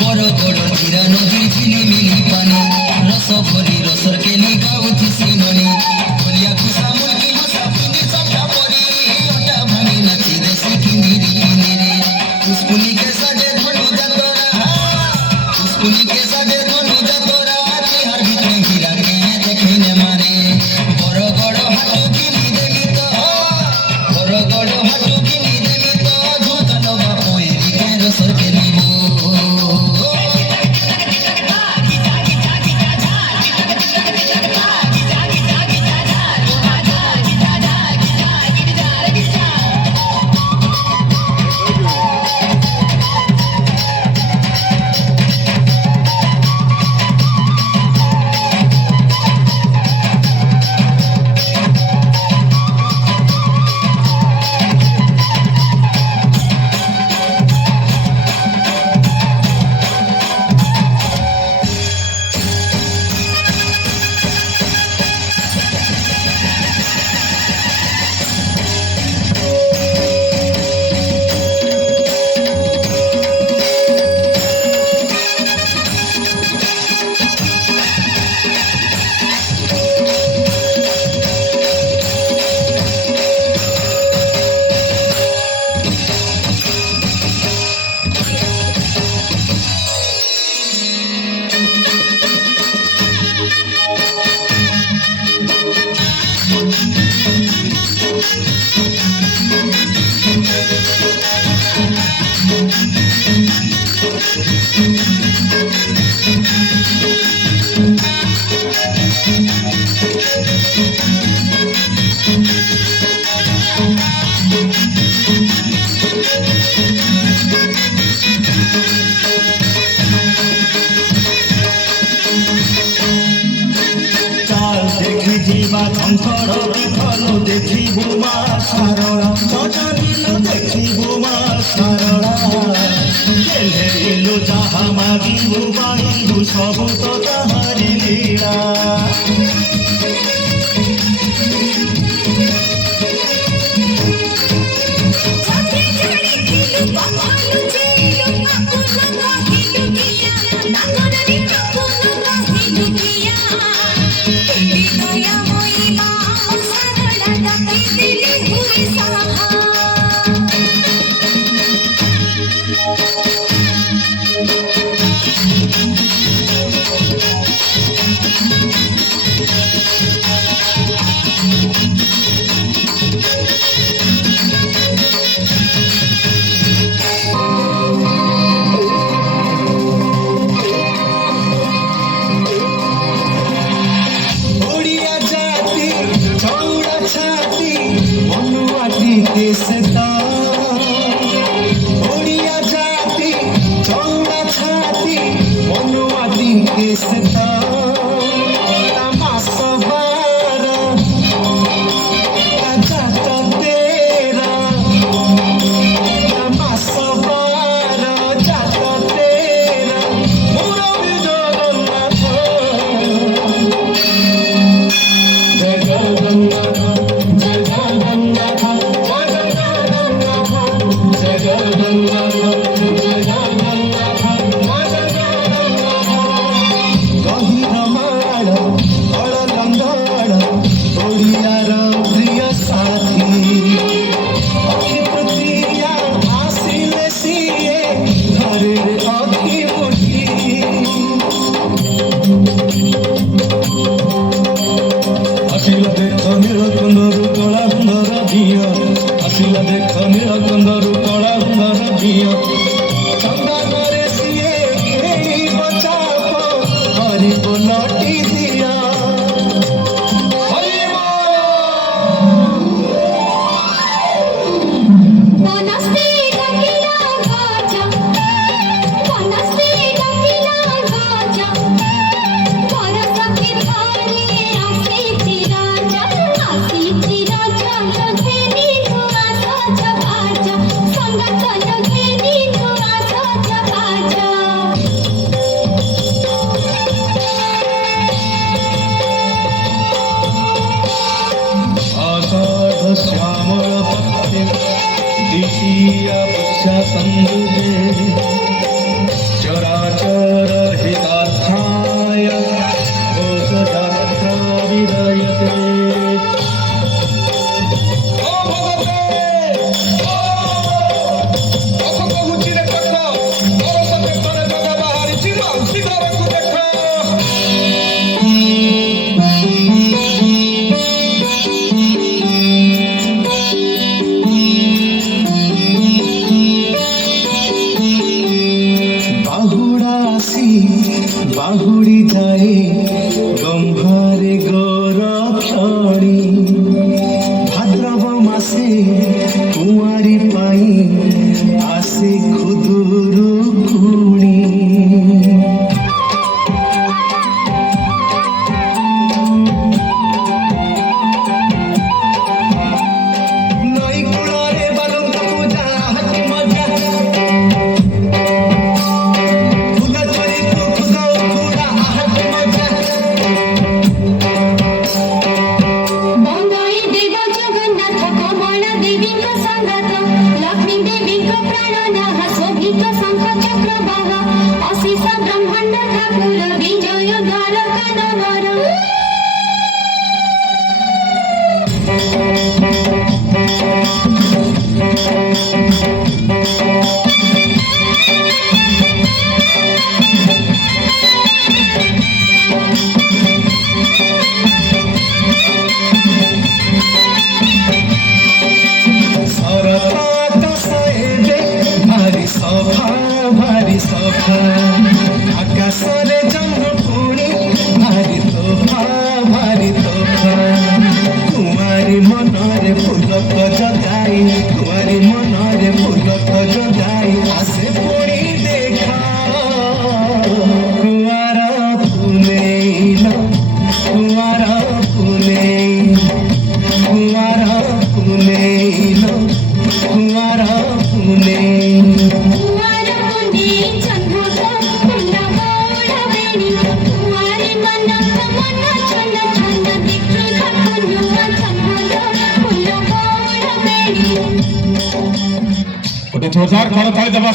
বড় বড় ধীরা নদীর ঝিলিমিলি পানি রস ভরি রসর কেলি গাউছি সিমনি বলিয়া খুশা মুলকি ভাষা পিনি চটা পরি ওটা ভাঙি নাচি রে সিকিনিরি কিনিরে পুষ্পুলিকে সাজে ধনু যাতরা পুষ্পুলিকে সাজে ধনু যাতরা তিহার ভিতরে হীরাকে দেখিনে মারে বড় বড় হাটু কিনি দেবি তো বড় বড় হাটু কিনি দেবি তো ধুতন বাপই রিকে রসর কেলি ঝড় বিফল দেখিবু মা সারলা চটানিল দেখিবু মা সারলা গেলে এলো যাহা মাগিবু বাহিবু সবু তো তাহারি লীলা Dio ଆସିଲା ଦେଖ ନୀଳ କନ୍ଦରୁ କଳା ଗୁଣର ଝିଅ ଚନ୍ଦା କରେ ସିଏ ଘେରିବ ଚାପ କରିବ ଲଟି ଦିଅ श्यामल पक्षे द्वितीया पक्षा संयुगे चराचर हितार्थाय घोषयात्रा विरयते বাহুড়ি যায় গম্ভারে গোরক্ষণী ভাদ্রব মাসে কুঁয়ারি পাই আসে ক্ষুদুরু কুড়ি নই কুড়রে বালুকা পূজা হাতি মজা ब्रह्मांड ठाकुर विजय द्वारका नगर ভারি সফা আকাশরে জন্ম পুণি ভারি তোফা তোমারি মনরে ফুলক জগাই তোমারি মনরে ফুলক জগাই আসে পুণি দেখা কুয়ার ফুলেইল কুয়ার ফুলেইল কুয়ার ফুলেইল কুয়ার ফুলেইল जोरदार करताली दबा